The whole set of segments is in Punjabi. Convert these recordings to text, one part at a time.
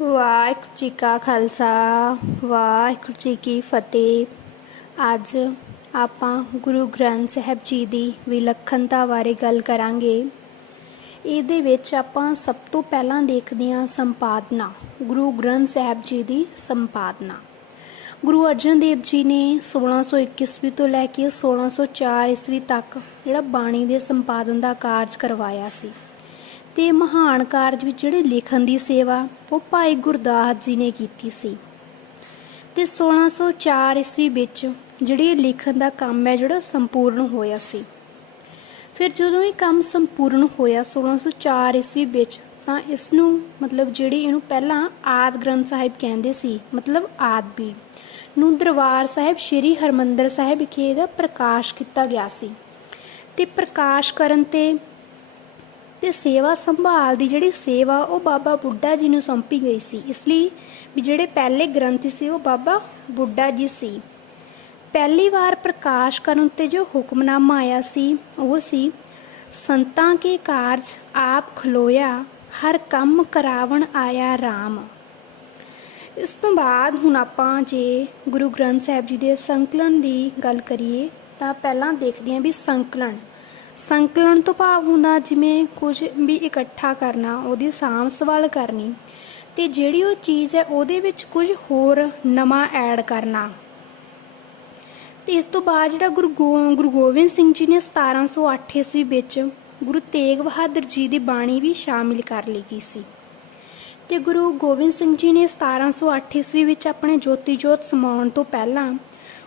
ਵਾਹਿਗੁਰੂ ਜੀ ਕਾ ਖਾਲਸਾ ਵਾਹਿਗੁਰੂ ਜੀ ਕੀ ਫਤਿਹ। ਅੱਜ ਆਪਾਂ ਗੁਰੂ ਗ੍ਰੰਥ ਸਾਹਿਬ ਜੀ ਦੀ ਵਿਲੱਖਣਤਾ ਬਾਰੇ ਗੱਲ ਕਰਾਂਗੇ। ਇਹਦੇ ਵਿੱਚ ਆਪਾਂ ਸਭ ਤੋਂ ਪਹਿਲਾਂ ਦੇਖਦੇ ਹਾਂ ਸੰਪਾਦਨਾ। ਗੁਰੂ ਗ੍ਰੰਥ ਸਾਹਿਬ ਜੀ ਦੀ ਸੰਪਾਦਨਾ ਗੁਰੂ ਅਰਜਨ ਦੇਵ ਜੀ ਨੇ 1621 ਈਸਵੀ ਤੋਂ ਲੈ ਕੇ 1604 ਈਸਵੀ ਤੱਕ ਜਿਹੜਾ ਬਾਣੀ ਦੇ ਸੰਪਾਦਨ ਦਾ ਕਾਰਜ ਕਰਵਾਇਆ ਸੀ। ਤੇ ਮਹਾਨ ਕਾਰਜ ਵਿੱਚ ਜਿਹੜੇ ਲਿਖਣ ਦੀ ਸੇਵਾ ਉਹ ਭਾਈ ਗੁਰਦਾਸ ਜੀ ਨੇ ਕੀਤੀ ਸੀ। ਤੇ 1604 ਈਸਵੀ ਵਿੱਚ ਜਿਹੜੀ ਲਿਖਣ ਦਾ ਕੰਮ ਹੈ ਜਿਹੜਾ ਸੰਪੂਰਨ ਹੋਇਆ ਸੀ। ਫਿਰ ਜਦੋਂ ਇਹ ਕੰਮ ਸੰਪੂਰਨ ਹੋਇਆ 1604 ਈਸਵੀ ਵਿੱਚ ਤਾਂ ਇਸ ਨੂੰ ਜਿਹੜੀ ਇਹਨੂੰ ਪਹਿਲਾਂ ਆਦਿ ਗ੍ਰੰਥ ਸਾਹਿਬ ਕਹਿੰਦੇ ਸੀ, ਆਦਿ ਬੀੜ ਨੂੰ ਦਰਬਾਰ ਸਾਹਿਬ ਸ਼੍ਰੀ ਹਰਿਮੰਦਰ ਸਾਹਿਬ ਵਿਖੇ ਇਹਦਾ ਪ੍ਰਕਾਸ਼ ਕੀਤਾ ਗਿਆ ਸੀ। ਤੇ ਪ੍ਰਕਾਸ਼ ਕਰਨ ਤੇ ਸੇਵਾ ਸੰਭਾਲ ਦੀ ਜਿਹੜੀ ਸੇਵਾ ਉਹ ਬਾਬਾ ਬੁੱਢਾ ਜੀ ਨੂੰ ਸੌਂਪੀ ਗਈ ਸੀ। ਇਸ ਲਈ ਵੀ ਜਿਹੜੇ ਪਹਿਲੇ ਗ੍ਰੰਥੀ ਸੀ ਉਹ ਬਾਬਾ ਬੁੱਢਾ ਜੀ ਸੀ। ਪਹਿਲੀ ਵਾਰ ਪ੍ਰਕਾਸ਼ ਕਰਨ ਤੇ ਜੋ ਹੁਕਮਨਾਮਾ ਆਇਆ ਸੀ ਉਹ ਸੀ, ਸੰਤਾਂ ਕੇ ਕਾਰਜ ਆਪ ਖਲੋਇਆ, ਹਰ ਕੰਮ ਕਰਾਵਣ ਆਇਆ ਰਾਮ। ਇਸ ਤੋਂ ਬਾਅਦ ਹੁਣ ਆਪਾਂ ਜੇ ਗੁਰੂ ਗ੍ਰੰਥ ਸਾਹਿਬ ਜੀ ਦੇ ਸੰਕਲਨ ਦੀ ਗੱਲ ਕਰੀਏ ਤਾਂ ਪਹਿਲਾਂ ਦੇਖਦੇ ਹਾਂ ਵੀ ਸੰਕਲਨ ਤੋਂ ਭਾਵ ਹੁੰਦਾ ਜਿਵੇਂ ਕੁਝ ਵੀ ਇਕੱਠਾ ਕਰਨਾ, ਉਹਦੀ ਸਾਂਭ ਸੰਭਾਲ ਕਰਨੀ ਤੇ ਜਿਹੜੀ ਉਹ ਚੀਜ਼ ਹੈ ਉਹਦੇ ਵਿੱਚ ਕੁਝ ਹੋਰ ਨਵਾਂ ਐਡ ਕਰਨਾ। ਤੇ ਇਸ ਤੋਂ ਬਾਅਦ ਜਿਹੜਾ ਗੁਰੂ ਗੋਬਿੰਦ ਸਿੰਘ ਜੀ ਨੇ 1708 ਈਸਵੀ ਵਿੱਚ ਗੁਰੂ ਤੇਗ ਬਹਾਦਰ ਜੀ ਦੀ ਬਾਣੀ ਵੀ ਸ਼ਾਮਿਲ ਕਰ ਲਈ ਗਈ ਸੀ। ਤੇ ਗੁਰੂ ਗੋਬਿੰਦ ਸਿੰਘ ਜੀ ਨੇ 1708 ਈਸਵੀ ਵਿੱਚ ਆਪਣੇ ਜੋਤੀ ਜੋਤ ਸਮਾਉਣ ਤੋਂ ਪਹਿਲਾਂ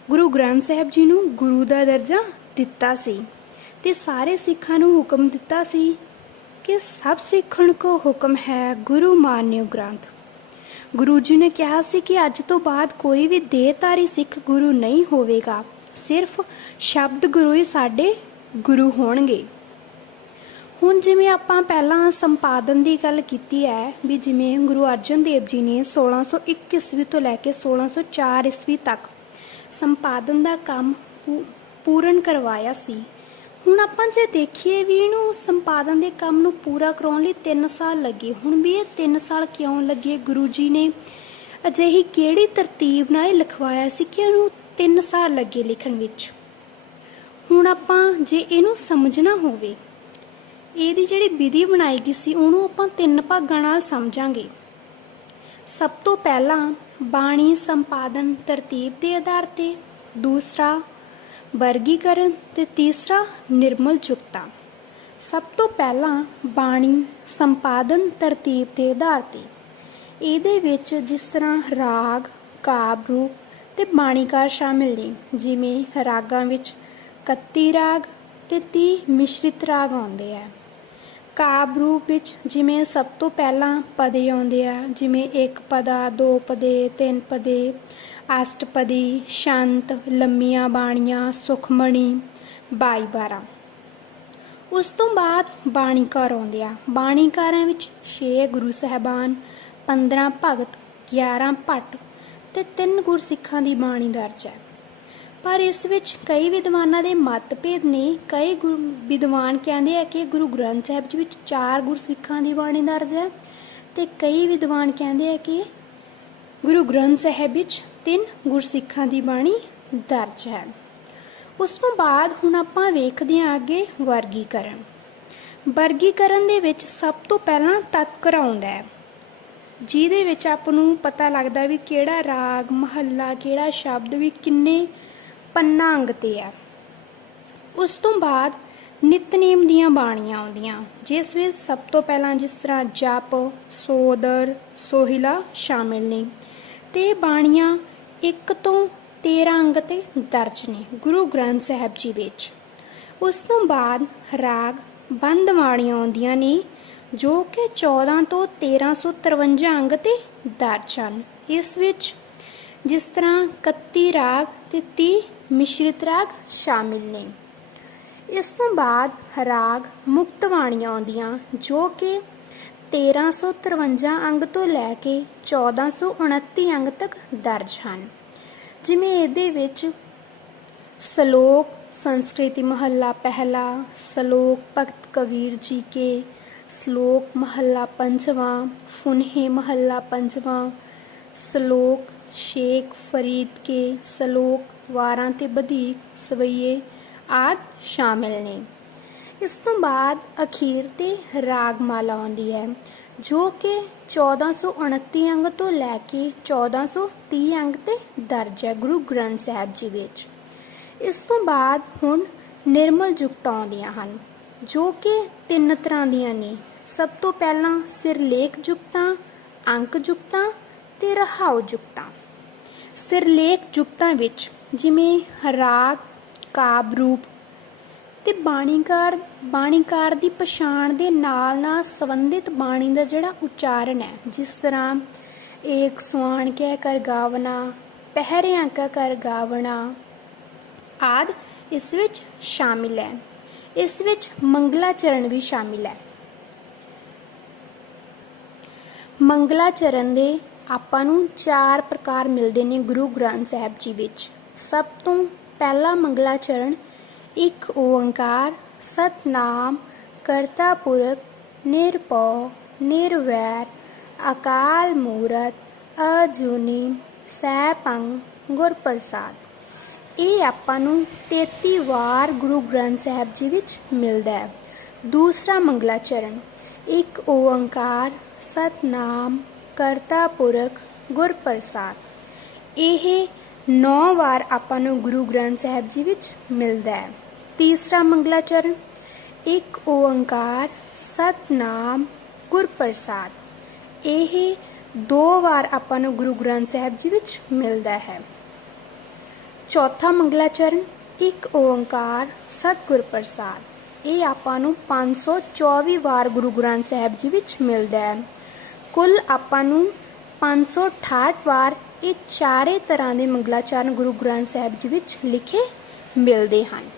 ਗੁਰੂ ਗ੍ਰੰਥ ਸਾਹਿਬ ਜੀ ਨੂੰ ਗੁਰੂ ਦਾ ਦਰਜਾ ਦਿੱਤਾ ਸੀ ਤੇ ਸਾਰੇ ਸਿੱਖਾਂ ਨੂੰ ਹੁਕਮ ਦਿੱਤਾ ਸੀ ਕਿ ਸਭ ਸਿੱਖਣ ਕੋ ਹੁਕਮ ਹੈ ਗੁਰੂ ਮਾਨਿਓ ਗ੍ਰੰਥ। ਗੁਰੂ ਜੀ ਨੇ ਕਿਹਾ ਸੀ ਕਿ ਅੱਜ ਤੋਂ ਬਾਅਦ ਕੋਈ ਵੀ ਦੇਹਧਾਰੀ ਸਿੱਖ ਗੁਰੂ ਨਹੀਂ ਹੋਵੇਗਾ, ਸਿਰਫ ਸ਼ਬਦ ਗੁਰੂ ਹੀ ਸਾਡੇ ਗੁਰੂ ਹੋਣਗੇ। ਹੁਣ ਜਿਵੇਂ ਆਪਾਂ ਪਹਿਲਾਂ ਸੰਪਾਦਨ ਦੀ ਗੱਲ ਕੀਤੀ ਹੈ ਵੀ ਜਿਵੇਂ ਗੁਰੂ ਅਰਜਨ ਦੇਵ ਜੀ ਨੇ 1601 ਈਸਵੀ ਤੋਂ ਲੈ ਕੇ 1604 ਈਸਵੀ ਤੱਕ ਸੰਪਾਦਨ ਦਾ ਕੰਮ ਪੂਰਨ ਕਰਵਾਇਆ ਸੀ। ਹੁਣ ਆਪਾਂ ਜੇ ਦੇਖੀਏ ਵੀ ਇਹਨੂੰ ਸੰਪਾਦਨ ਦੇ ਕੰਮ ਨੂੰ ਪੂਰਾ ਕਰਾਉਣ ਲਈ 3 ਸਾਲ ਲੱਗੇ। ਹੁਣ ਵੀ ਇਹ 3 ਸਾਲ ਕਿਉਂ ਲੱਗੇ? ਗੁਰੂ ਜੀ ਨੇ ਅਜਿਹੀ ਕਿਹੜੀ ਤਰਤੀਬ ਨਾਲ ਇਹ ਲਿਖਵਾਇਆ ਸੀ ਕਿ ਇਹਨੂੰ 3 ਸਾਲ ਲੱਗੇ ਲਿਖਣ ਵਿੱਚ? ਹੁਣ ਆਪਾਂ ਜੇ ਇਹਨੂੰ ਸਮਝਣਾ ਹੋਵੇ, ਇਹਦੀ ਜਿਹੜੀ ਵਿਧੀ ਬਣਾਈ ਗਈ ਸੀ ਉਹਨੂੰ ਆਪਾਂ 3 ਭਾਗਾਂ ਨਾਲ ਸਮਝਾਂਗੇ। ਸਭ ਤੋਂ ਪਹਿਲਾਂ ਬਾਣੀ ਸੰਪਾਦਨ ਤਰਤੀਬ ਦੇ ਆਧਾਰ ਤੇ, ਦੂਸਰਾ ਵਰਗੀਕਰਨ ਤੇ ਤੀਸਰਾ ਨਿਰਮਲ ਚੁਕਤਾ। ਸਭ ਤੋਂ ਪਹਿਲਾਂ ਬਾਣੀ ਸੰਪਾਦਨ ਤਰਤੀਬ ਦੇ ਆਧਾਰ ਤੇ, ਇਹਦੇ ਵਿੱਚ ਜਿਸ ਤਰ੍ਹਾਂ ਰਾਗ, ਕਾਵਿ ਰੂਪ ਤੇ ਬਾਣੀਕਾਰ ਸ਼ਾਮਿਲ ਨੇ। ਜਿਵੇਂ ਰਾਗਾਂ ਵਿੱਚ 31 ਰਾਗ ਤੇ 30 ਮਿਸ਼ਰਿਤ ਰਾਗ ਆਉਂਦੇ ਆ। ਕਾਵਿ ਰੂਪ ਵਿੱਚ ਜਿਵੇਂ ਸਭ ਤੋਂ ਪਹਿਲਾਂ ਪਦੇ ਆਉਂਦੇ ਆ, ਜਿਵੇਂ 1 ਪਦਾ, 2 ਪਦੇ, 3 ਪਦੇ, ਅਸ਼ਟਪਦੀ, ਸ਼ੰਤ, ਲੰਮੀਆਂ ਬਾਣੀਆਂ, ਸੁਖਮਣੀ, 22-12। ਉਸ ਤੋਂ ਬਾਅਦ ਬਾਣੀਕਾਰ ਆਉਂਦੇ ਆ। ਬਾਣੀਕਾਰਾਂ ਵਿੱਚ 6 ਗੁਰੂ ਸਾਹਿਬਾਨ, 15 ਭਗਤ, 11 ਭੱਟ ਤੇ 3 ਗੁਰਸਿੱਖਾਂ ਦੀ ਬਾਣੀ ਦਰਜ ਹੈ। ਪਰ ਇਸ ਵਿੱਚ ਕਈ ਵਿਦਵਾਨਾਂ ਦੇ ਮਤਭੇਦ ਨੇ। ਕਈ ਵਿਦਵਾਨ ਕਹਿੰਦੇ ਆ ਕਿ ਗੁਰੂ ਗ੍ਰੰਥ ਸਾਹਿਬ ਜੀ ਵਿੱਚ 4 ਗੁਰਸਿੱਖਾਂ ਦੀ ਬਾਣੀ ਦਰਜ ਹੈ ਤੇ ਕਈ ਵਿਦਵਾਨ ਕਹਿੰਦੇ ਆ ਕਿ ਗੁਰੂ ਗ੍ਰੰਥ ਸਾਹਿਬ ਵਿੱਚ 3 ਗੁਰਸਿੱਖਾਂ ਦੀ ਬਾਣੀ ਦਰਜ ਹੈ। ਉਸ ਤੋਂ ਬਾਅਦ ਹੁਣ ਆਪਾਂ ਵੇਖਦੇ ਹਾਂ ਅੱਗੇ ਵਰਗੀਕਰਨ। ਵਰਗੀਕਰਨ ਦੇ ਵਿੱਚ ਸਭ ਤੋਂ ਪਹਿਲਾਂ ਤਤਕਰ ਆਉਂਦਾ ਹੈ, ਜਿਹਦੇ ਵਿੱਚ ਆਪਾਂ ਨੂੰ ਪਤਾ ਲੱਗਦਾ ਵੀ ਕਿਹੜਾ ਰਾਗ, ਮਹੱਲਾ, ਕਿਹੜਾ ਸ਼ਬਦ ਵੀ ਕਿੰਨੇ ਪੰਨਾ ਅੰਗ ਤੇ ਆ। ਉਸ ਤੋਂ ਬਾਅਦ ਨਿਤਨੇਮ ਦੀਆਂ ਬਾਣੀਆਂ ਆਉਂਦੀਆਂ, ਜਿਸ ਵਿੱਚ ਸਭ ਤੋਂ ਪਹਿਲਾਂ ਜਿਸ ਤਰ੍ਹਾਂ ਜਪ, ਸੋਦਰ, ਸੋਹਿਲਾ ਸ਼ਾਮਿਲ ਨੇ ਤੇ ਬਾਣੀਆਂ 1 ਤੋਂ 13 ਅੰਗ ਤੇ ਦਰਜ ਨੇ ਗੁਰੂ ਗ੍ਰੰਥ ਸਾਹਿਬ ਜੀ ਵਿੱਚ। ਉਸ ਤੋਂ ਬਾਅਦ ਰਾਗ ਬੰਦ ਬਾਣੀਆਂ ਆਉਂਦੀਆਂ ਨੇ ਜੋ ਕਿ 14 ਤੋਂ 1353 ਅੰਗ ਤੇ ਦਰਜ ਹਨ। ਇਸ ਵਿੱਚ ਜਿਸ ਤਰ੍ਹਾਂ 31 ਰਾਗ ਤੇ 30 ਮਿਸ਼ਰਿਤ ਰਾਗ ਸ਼ਾਮਿਲ ਨੇ। ਇਸ ਤੋਂ ਬਾਅਦ ਰਾਗ ਮੁਕਤ ਬਾਣੀਆਂ ਆਉਂਦੀਆਂ ਜੋ ਕਿ 1353 ਅੰਗ ਤੋਂ ਲੈ ਕੇ 1429 ਅੰਗ ਤੱਕ ਦਰਜ ਹਨ। ਜਿਵੇਂ ਇਹਦੇ ਵਿੱਚ ਸ਼ਲੋਕ ਸੰਸਕ੍ਰਿਤੀ ਮਹੱਲਾ ਪਹਿਲਾ, ਸ਼ਲੋਕ ਭਗਤ ਕਬੀਰ ਜੀ ਕੇ, ਸ਼ਲੋਕ ਮਹੱਲਾ ਪੰਜਵਾਂ, ਫੁਨਹੇ ਮਹੱਲਾ ਪੰਜਵਾਂ, ਸ਼ਲੋਕ ਸ਼ੇਖ ਫਰੀਦ ਕੇ, ਸ਼ਲੋਕ ਵਾਰਾਂ ਤੇ ਵਧੀਕ ਸਵਈਏ ਆਦਿ ਸ਼ਾਮਿਲ ਨੇ। ਇਸ ਤੋਂ ਬਾਅਦ ਅਖੀਰ ਤੇ ਰਾਗਮਾਲਾ ਆਉਂਦੀ ਹੈ ਜੋ ਕਿ 1429 ਅੰਗ ਤੋਂ ਲੈ ਕੇ 1430 ਅੰਗ ਤੇ ਦਰਜ ਹੈ ਗੁਰੂ ਗ੍ਰੰਥ ਸਾਹਿਬ ਜੀ ਵਿੱਚ। ਇਸ ਤੋਂ ਬਾਅਦ ਹੁਣ ਨਿਰਮਲ ਜੁਗਤਾਂ ਆਉਂਦੀਆਂ ਹਨ ਜੋ ਕਿ 3 ਤਰ੍ਹਾਂ ਦੀਆਂ ਨੇ। ਸਭ ਤੋਂ ਪਹਿਲਾਂ ਸਿਰਲੇਖ ਜੁਗਤਾਂ, ਅੰਕ ਜੁਗਤਾਂ ਤੇ ਰਹਾਉ ਜੁਗਤਾਂ। ਸਿਰਲੇਖ ਜੁਗਤਾਂ ਵਿੱਚ ਜਿਵੇਂ ਰਾਗ, ਕਾਵਿ ਰੂਪ ਤੇ ਬਾਣੀਕਾਰ ਦੀ ਪਛਾਣ ਦੇ ਨਾਲ ਨਾਲ ਸੰਬੰਧਿਤ ਬਾਣੀ ਦਾ ਜਿਹੜਾ ਉਚਾਰਨ ਹੈ, ਜਿਸ ਤਰ੍ਹਾਂ ਏਕ ਸੁਆਣ ਕੇ ਕਰ ਗਾਵਣਾ, ਪਹਿਰਿਆਂ ਕਾ ਕਰ ਗਾਵਣਾ ਆਦਿ ਇਸ ਵਿੱਚ ਸ਼ਾਮਿਲ ਹੈ। ਇਸ ਵਿੱਚ ਮੰਗਲਾਚਰਨ ਵੀ ਸ਼ਾਮਿਲ ਹੈ। ਮੰਗਲਾਚਰਨ ਦੇ ਆਪਾਂ ਨੂੰ 4 ਪ੍ਰਕਾਰ ਮਿਲਦੇ ਨੇ ਗੁਰੂ ਗ੍ਰੰਥ ਸਾਹਿਬ ਜੀ ਵਿੱਚ। ਸਭ ਤੋਂ ਪਹਿਲਾ ਮੰਗਲਾਚਰਨ ਇੱਕ ਓੰਕਾਰ ਸਤਨਾਮ ਕਰਤਾ ਪੁਰਖ ਨਿਰਭਉ ਨਿਰਵੈਰ ਅਕਾਲ ਮੂਰਤ ਅਜੂਨੀ ਸੈਭੰ ਗੁਰ ਪ੍ਰਸਾਦ। ਇਹ ਆਪਾਂ ਨੂੰ 33 ਵਾਰ ਗੁਰੂ ਗ੍ਰੰਥ ਸਾਹਿਬ ਜੀ ਵਿੱਚ ਮਿਲਦਾ ਹੈ। ਦੂਸਰਾ ਮੰਗਲਾਚਰਨ ਇੱਕ ਓੰਕਾਰ ਸਤਨਾਮ ਕਰਤਾ ਪੁਰਖ ਗੁਰ ਪ੍ਰਸਾਦ। ਇਹ 9 ਵਾਰ ਆਪਾਂ ਨੂੰ ਗੁਰੂ ਗ੍ਰੰਥ ਸਾਹਿਬ ਜੀ ਵਿੱਚ ਮਿਲਦਾ ਹੈ। ਤੀਸਰਾ ਮੰਗਲਾਚਰਨ ਇੱਕ ਓੰਕਾਰ ਸਤਨਾਮ ਗੁਰ ਪ੍ਰਸਾਦ। ਇਹ 2 ਵਾਰ ਆਪਾਂ ਨੂੰ ਗੁਰੂ ਗ੍ਰੰਥ ਸਾਹਿਬ ਜੀ ਵਿੱਚ ਮਿਲਦਾ ਹੈ। ਚੌਥਾ ਮੰਗਲਾਚਰਨ ਇੱਕ ਓੰਕਾਰ ਸਤਿਗੁਰ ਪ੍ਰਸਾਦ। ਇਹ ਆਪਾਂ ਨੂੰ 524 ਵਾਰ ਗੁਰੂ ਗ੍ਰੰਥ ਸਾਹਿਬ ਜੀ ਵਿੱਚ ਮਿਲਦਾ ਹੈ। ਕੁੱਲ ਆਪਾਂ ਨੂੰ 568 ਵਾਰ ਇਹ ਚਾਰੇ ਤਰ੍ਹਾਂ ਦੇ ਮੰਗਲਾਚਰਨ ਗੁਰੂ ਗ੍ਰੰਥ ਸਾਹਿਬ ਜੀ ਵਿੱਚ ਲਿਖੇ ਮਿਲਦੇ ਹਨ।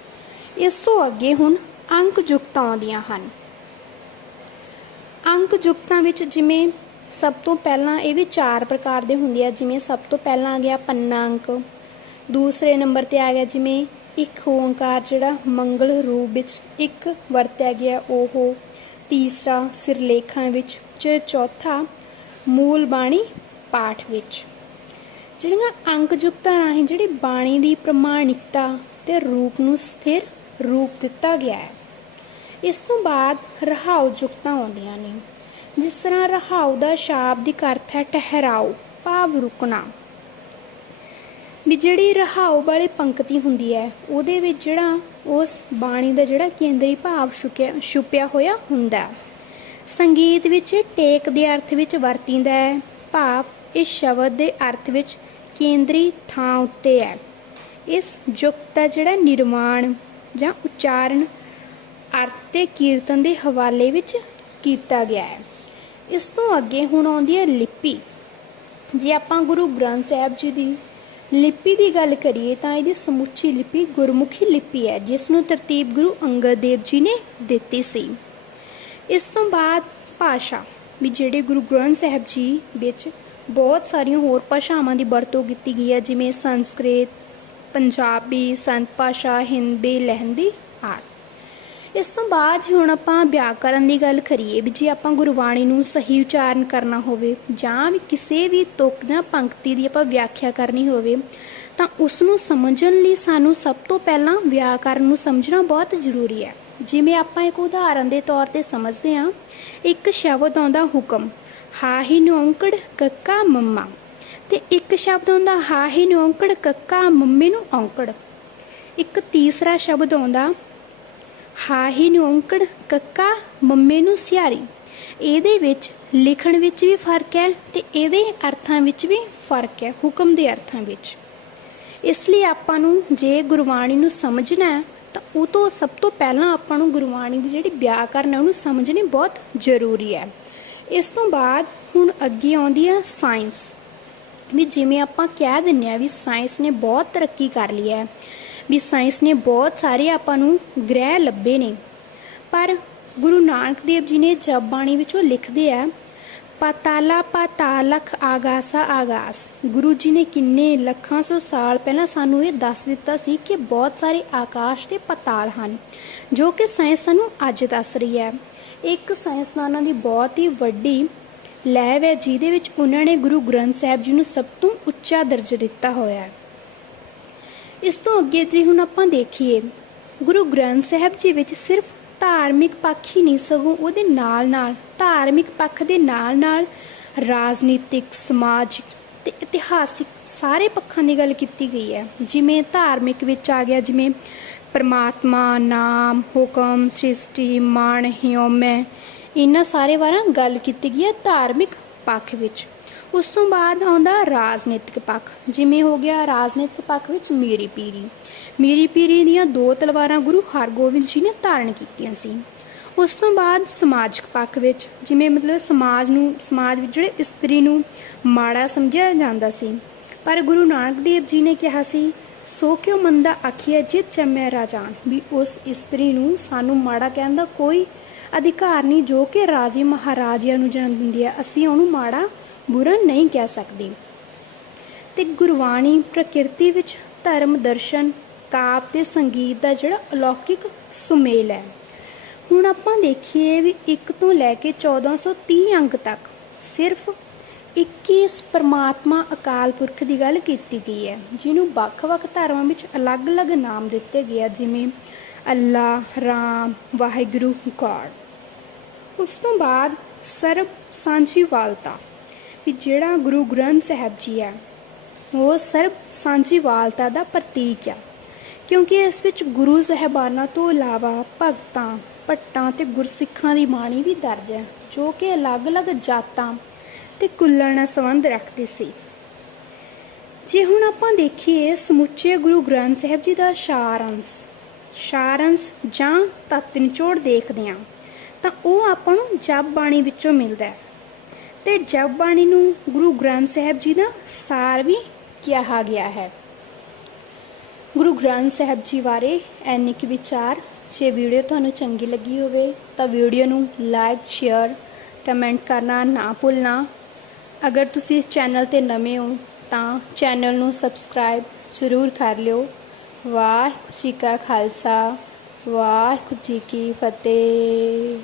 ਇਸ ਤੋਂ ਅੱਗੇ ਹੁਣ ਅੰਕ ਜੁਗਤਾਂ ਆਉਂਦੀਆਂ ਹਨ। ਅੰਕ ਜੁਗਤਾਂ ਵਿੱਚ ਜਿਵੇਂ ਸਭ ਤੋਂ ਪਹਿਲਾਂ ਇਹ ਵੀ 4 ਪ੍ਰਕਾਰ ਦੇ ਹੁੰਦੇ ਆ। ਜਿਵੇਂ ਸਭ ਤੋਂ ਪਹਿਲਾਂ ਆ ਗਿਆ ਪੰਨਾ ਅੰਕ, ਦੂਸਰੇ ਨੰਬਰ ਤੇ ਆ ਗਿਆ ਜਿਵੇਂ ਇੱਕ ਓੰਕਾਰ ਜਿਹੜਾ ਮੰਗਲ ਰੂਪ ਵਿੱਚ ਇੱਕ ਵਰਤਿਆ ਗਿਆ ਉਹ, ਤੀਸਰਾ ਸਿਰਲੇਖਾਂ ਵਿੱਚ, ਚੌਥਾ ਮੂਲ ਬਾਣੀ ਪਾਠ ਵਿੱਚ। ਜਿਹੜੀਆਂ ਅੰਕ ਜੁਗਤਾਂ ਰਾਹੀਂ ਜਿਹੜੀ ਬਾਣੀ ਦੀ ਪ੍ਰਮਾਣਿਕਤਾ ਤੇ ਰੂਪ ਨੂੰ ਸਥਿਰ ਰੂਪ ਦਿੱਤਾ ਗਿਆ ਹੈ। ਇਸ ਤੋਂ ਬਾਅਦ ਰਹਾਉ ਜੁਗਤਾਂ ਆਉਂਦੀਆਂ ਨੇ। ਜਿਸ ਤਰ੍ਹਾਂ ਰਹਾਉ ਦਾ ਸ਼ਾਬਦਿਕ ਅਰਥ ਹੈ ਠਹਿਰਾਓ, ਭਾਵ ਰੁਕਣਾ। ਵੀ ਜਿਹੜੀ ਰਹਾਉ ਵਾਲੀ ਪੰਕਤੀ ਹੁੰਦੀ ਹੈ ਉਹਦੇ ਵਿੱਚ ਜਿਹੜਾ ਉਸ ਬਾਣੀ ਦਾ ਜਿਹੜਾ ਕੇਂਦਰੀ ਭਾਵ ਛੁਪਿਆ ਹੋਇਆ ਹੁੰਦਾ। ਸੰਗੀਤ ਵਿੱਚ ਟੇਕ ਦੇ ਅਰਥ ਵਿੱਚ ਵਰਤੀਦਾ ਹੈ, ਭਾਵ ਇਸ ਸ਼ਬਦ ਦੇ ਅਰਥ ਵਿੱਚ ਕੇਂਦਰੀ ਥਾਂ ਉੱਤੇ ਹੈ। ਇਸ ਜੁਗਤ ਦਾ ਜਿਹੜਾ ਨਿਰਮਾਣ ਜਾਂ ਉਚਾਰਨ ਅਰਥ ਤੇ ਕੀਰਤਨ ਦੇ ਹਵਾਲੇ ਵਿੱਚ ਕੀਤਾ ਗਿਆ ਹੈ। ਇਸ ਤੋਂ ਅੱਗੇ ਹੁਣ ਆਉਂਦੀ ਹੈ ਲਿਪੀ। ਜੇ ਆਪਾਂ ਗੁਰੂ ਗ੍ਰੰਥ ਸਾਹਿਬ ਜੀ ਦੀ ਲਿਪੀ ਦੀ ਗੱਲ ਕਰੀਏ ਤਾਂ ਇਹਦੀ ਸਮੁੱਚੀ ਲਿਪੀ ਗੁਰਮੁਖੀ ਲਿਪੀ ਹੈ, ਜਿਸ ਨੂੰ ਤਰਤੀਬ ਗੁਰੂ ਅੰਗਦ ਦੇਵ ਜੀ ਨੇ ਦਿੱਤੀ ਸੀ। ਇਸ ਤੋਂ ਬਾਅਦ ਭਾਸ਼ਾ ਵੀ ਜਿਹੜੇ ਗੁਰੂ ਗ੍ਰੰਥ ਸਾਹਿਬ ਜੀ ਵਿੱਚ ਬਹੁਤ ਸਾਰੀਆਂ ਹੋਰ ਭਾਸ਼ਾਵਾਂ ਦੀ ਵਰਤੋਂ ਕੀਤੀ ਗਈ ਹੈ, ਜਿਵੇਂ ਸੰਸਕ੍ਰਿਤ, ਪੰਜਾਬੀ, ਸੰਤ ਭਾਸ਼ਾ, ਹਿੰਦੀ, ਲਹਿੰਦੀ ਆਦਿ। ਇਸ ਤੋਂ ਬਾਅਦ ਹੁਣ ਆਪਾਂ ਵਿਆਕਰਨ ਦੀ ਗੱਲ ਕਰੀਏ ਵੀ ਜੇ ਆਪਾਂ ਗੁਰਬਾਣੀ ਨੂੰ ਸਹੀ ਉਚਾਰਨ ਕਰਨਾ ਹੋਵੇ ਜਾਂ ਵੀ ਕਿਸੇ ਵੀ ਤੁਕ ਜਾਂ ਪੰਕਤੀ ਦੀ ਆਪਾਂ ਵਿਆਖਿਆ ਕਰਨੀ ਹੋਵੇ ਤਾਂ ਉਸ ਨੂੰ ਸਮਝਣ ਲਈ ਸਾਨੂੰ ਸਭ ਤੋਂ ਪਹਿਲਾਂ ਵਿਆਕਰਨ ਨੂੰ ਸਮਝਣਾ ਬਹੁਤ ਜ਼ਰੂਰੀ ਹੈ। ਜਿਵੇਂ ਆਪਾਂ ਇੱਕ ਉਦਾਹਰਨ ਦੇ ਤੌਰ ਤੇ ਸਮਝਦੇ ਹਾਂ, ਇੱਕ ਸ਼ਬਦ ਆਉਂਦਾ ਹੁਕਮ, ਹਾਹੀ ਨੂੰ ਔਂਕੜ ਕੱਕਾ ਮੰਮਾ, ਤੇ ਇੱਕ ਸ਼ਬਦ ਆਉਂਦਾ ਹਾਹੀ ਨੂੰ ਔਂਕੜ ਕੱਕਾ ਮੰਮੇ ਨੂੰ ਔਂਕੜ। ਇੱਕ ਤੀਸਰਾ ਸ਼ਬਦ ਆਉਂਦਾ ਹਾਹੀ ਨੂੰ ਔਂਕੜ ਕੱਕਾ ਮੰਮੇ ਨੂੰ ਸਿਆਰੀ। ਇਹਦੇ ਵਿੱਚ ਲਿਖਣ ਵਿੱਚ ਵੀ ਫਰਕ ਹੈ ਤੇ ਇਹਦੇ ਅਰਥਾਂ ਵਿੱਚ ਵੀ ਫਰਕ ਹੈ, ਹੁਕਮ ਦੇ ਅਰਥਾਂ ਵਿੱਚ। ਇਸ ਲਈ ਆਪਾਂ ਨੂੰ ਜੇ ਗੁਰਬਾਣੀ ਨੂੰ ਸਮਝਣਾ ਹੈ ਤਾਂ ਉਹ ਤੋਂ ਸਭ ਤੋਂ ਪਹਿਲਾਂ ਆਪਾਂ ਨੂੰ ਗੁਰਬਾਣੀ ਦੀ ਜਿਹੜੀ ਵਿਆਕਰਨ ਹੈ ਉਹਨੂੰ ਸਮਝਣੀ ਬਹੁਤ ਜ਼ਰੂਰੀ ਹੈ। ਇਸ ਤੋਂ ਬਾਅਦ ਹੁਣ ਅੱਗੇ ਆਉਂਦੀ ਹੈ ਸਾਇੰਸ। ਵੀ ਜਿਵੇਂ ਆਪਾਂ ਕਹਿ ਦਿੰਦੇ ਹਾਂ ਵੀ ਸਾਇੰਸ ਨੇ ਬਹੁਤ ਤਰੱਕੀ ਕਰ ਲਈ ਹੈ, ਵੀ ਸਾਇੰਸ ਨੇ ਬਹੁਤ ਸਾਰੇ ਆਪਾਂ ਨੂੰ ਗ੍ਰਹਿ ਲੱਭੇ ਨੇ, ਪਰ ਗੁਰੂ ਨਾਨਕ ਦੇਵ ਜੀ ਨੇ ਜਪ ਬਾਣੀ ਵਿੱਚੋਂ ਲਿਖਦੇ ਆ ਪਾਤਾਲਾ ਪਾਤਾਲਖ ਆਗਾਸਾ ਆਗਾਸ। ਗੁਰੂ ਜੀ ਨੇ ਕਿੰਨੇ ਲੱਖਾਂ ਸੌ ਸਾਲ ਪਹਿਲਾਂ ਸਾਨੂੰ ਇਹ ਦੱਸ ਦਿੱਤਾ ਸੀ ਕਿ ਬਹੁਤ ਸਾਰੇ ਆਕਾਸ਼ ਤੇ ਪਾਤਾਲ ਹਨ, ਜੋ ਕਿ ਸਾਇੰਸ ਸਾਨੂੰ ਅੱਜ ਦੱਸ ਰਹੀ ਹੈ। ਇੱਕ ਸਾਇੰਸਦਾਨਾਂ ਦੀ ਬਹੁਤ ਹੀ ਵੱਡੀ ਲੈਬ ਹੈ ਜਿਹਦੇ ਵਿੱਚ ਉਹਨਾਂ ਨੇ ਗੁਰੂ ਗ੍ਰੰਥ ਸਾਹਿਬ ਜੀ ਨੂੰ ਸਭ ਤੋਂ ਉੱਚਾ ਦਰਜਾ ਦਿੱਤਾ ਹੋਇਆ ਹੈ। ਇਸ ਤੋਂ ਅੱਗੇ ਜੇ ਹੁਣ ਆਪਾਂ ਦੇਖੀਏ, ਗੁਰੂ ਗ੍ਰੰਥ ਸਾਹਿਬ ਜੀ ਵਿੱਚ ਸਿਰਫ ਧਾਰਮਿਕ ਪੱਖ ਹੀ ਨਹੀਂ ਸਗੋਂ ਉਹਦੇ ਨਾਲ ਧਾਰਮਿਕ ਪੱਖ ਦੇ ਨਾਲ ਰਾਜਨੀਤਿਕ, ਸਮਾਜਿਕ ਤੇ ਇਤਿਹਾਸਿਕ ਸਾਰੇ ਪੱਖਾਂ ਦੀ ਗੱਲ ਕੀਤੀ ਗਈ ਹੈ। ਜਿਵੇਂ ਧਾਰਮਿਕ ਵਿੱਚ ਆ ਗਿਆ, ਜਿਵੇਂ ਪਰਮਾਤਮਾ, ਨਾਮ, ਹੁਕਮ, ਸ੍ਰਿਸ਼ਟੀ, ਮਨ, ਹਿਉਮੈ, ਇਹਨਾਂ ਸਾਰੇ ਬਾਰੇ ਗੱਲ ਕੀਤੀ ਗਈ ਹੈ ਧਾਰਮਿਕ ਪੱਖ ਵਿੱਚ। ਉਸ ਤੋਂ ਬਾਅਦ ਆਉਂਦਾ ਰਾਜਨੀਤਿਕ ਪੱਖ, ਜਿਵੇਂ ਹੋ ਗਿਆ ਰਾਜਨੀਤਿਕ ਪੱਖ ਵਿੱਚ ਮੀਰੀ ਪੀਰੀ ਦੀਆਂ 2 ਤਲਵਾਰਾਂ ਗੁਰੂ ਹਰਗੋਬਿੰਦ ਜੀ ਨੇ ਧਾਰਨ ਕੀਤੀਆਂ ਸੀ। ਉਸ ਤੋਂ ਬਾਅਦ ਸਮਾਜਿਕ ਪੱਖ ਵਿੱਚ, ਜਿਵੇਂ ਮਤਲਬ ਸਮਾਜ ਵਿੱਚ ਜਿਹੜੇ ਇਸਤਰੀ ਨੂੰ ਮਾੜਾ ਸਮਝਿਆ ਜਾਂਦਾ ਸੀ, ਪਰ ਗੁਰੂ ਨਾਨਕ ਦੇਵ ਜੀ ਨੇ ਕਿਹਾ ਸੀ ਸੋ ਕਿਉ ਮੰਦਾ ਆਖੀਐ ਜਿਤ ਜੰਮੈ ਰਾਜਾਨ, ਵੀ ਉਸ ਇਸਤਰੀ ਨੂੰ ਸਾਨੂੰ ਮਾੜਾ ਕਹਿਣ ਦਾ ਕੋਈ ਅਧਿਕਾਰ ਨਹੀਂ ਜੋ ਕਿ ਰਾਜੇ ਮਹਾਰਾਜਿਆਂ ਨੂੰ ਜਨਮ ਦਿੰਦੀ ਹੈ, ਅਸੀਂ ਉਹਨੂੰ ਮਾੜਾ ਬੁਰਾ ਨਹੀਂ ਕਹਿ ਸਕਦੇ। ਤੇ ਗੁਰਬਾਣੀ ਪ੍ਰਕਿਰਤੀ ਵਿੱਚ ਧਰਮ, ਦਰਸ਼ਨ, ਕਾਵਿ ਤੇ ਸੰਗੀਤ ਦਾ ਜਿਹੜਾ ਅਲੌਕਿਕ ਸੁਮੇਲ ਹੈ। ਹੁਣ ਆਪਾਂ ਦੇਖੀਏ ਵੀ 1 ਤੋਂ ਲੈ ਕੇ 1430 ਅੰਕ ਤੱਕ ਸਿਰਫ 21 ਪਰਮਾਤਮਾ ਅਕਾਲ ਪੁਰਖ ਦੀ ਗੱਲ ਕੀਤੀ ਗਈ ਹੈ, ਜਿਹਨੂੰ ਵੱਖ-ਵੱਖ ਧਰਮਾਂ ਵਿੱਚ ਅਲੱਗ-ਅਲੱਗ ਨਾਮ ਦਿੱਤੇ ਗਏ ਆ, ਜਿਵੇਂ ਅੱਲਾ, ਰਾਮ, ਵਾਹਿਗੁਰੂ, ਗॉड। ਉਸ ਤੋਂ ਬਾਅਦ ਸਰਬ ਸਾਂਝੀਵਾਲਤਾ, ਵੀ ਜਿਹੜਾ ਗੁਰੂ ਗ੍ਰੰਥ ਸਾਹਿਬ ਜੀ ਹੈ ਉਹ ਸਰਬ ਸਾਂਝੀਵਾਲਤਾ ਦਾ ਪ੍ਰਤੀਕ ਆ, ਕਿਉਂਕਿ ਇਸ ਵਿੱਚ ਗੁਰੂ ਸਾਹਿਬਾਨਾਂ ਤੋਂ ਇਲਾਵਾ ਭਗਤਾਂ, ਭੱਟਾਂ ਤੇ ਗੁਰਸਿੱਖਾਂ ਦੀ ਬਾਣੀ ਵੀ ਦਰਜ ਹੈ, ਜੋ ਕਿ ਅਲੱਗ-ਅਲੱਗ ਜਾਤਾਂ ਤੇ ਕੁੱਲਾਂ ਨਾਲ ਸੰਬੰਧ ਰੱਖਦੇ ਸੀ। ਜੇ ਹੁਣ ਆਪਾਂ ਦੇਖੀਏ ਸਮੁੱਚੇ ਗੁਰੂ ਗ੍ਰੰਥ ਸਾਹਿਬ ਜੀ ਦਾ ਸਾਰ-ਅੰਸ਼ ਜਾਂ ਤੱਤ ਨਿਚੋੜ ਦੇਖਦੇ ਹਾਂ ਤਾਂ ਉਹ ਆਪਾਂ ਨੂੰ ਜਪ ਬਾਣੀ ਵਿੱਚੋਂ ਮਿਲਦਾ ਹੈ, ਤੇ ਜਪ ਬਾਣੀ ਨੂੰ ਗੁਰੂ ਗ੍ਰੰਥ ਸਾਹਿਬ ਜੀ ਦਾ ਸਾਰ ਵੀ ਕਿਹਾ ਗਿਆ ਹੈ। ਗੁਰੂ ਗ੍ਰੰਥ ਸਾਹਿਬ ਜੀ ਬਾਰੇ ਇੰਨੇ ਕੁ ਵਿਚਾਰ। ਜੇ ਵੀਡੀਓ ਤੁਹਾਨੂੰ ਚੰਗੀ ਲੱਗੀ ਹੋਵੇ ਤਾਂ ਵੀਡੀਓ ਨੂੰ ਲਾਈਕ, ਸ਼ੇਅਰ, ਕਮੈਂਟ ਕਰਨਾ ਨਾ ਭੁੱਲਣਾ। ਅਗਰ ਤੁਸੀਂ ਇਸ ਚੈਨਲ 'ਤੇ ਨਵੇਂ ਹੋ ਤਾਂ ਚੈਨਲ ਨੂੰ ਸਬਸਕ੍ਰਾਈਬ ਜ਼ਰੂਰ ਕਰ ਲਿਓ। ਵਾਹਿਗੁਰੂ ਜੀ ਕਾ ਖਾਲਸਾ, ਵਾਹਿਗੁਰੂ ਜੀ ਕੀ ਫਤਿਹ।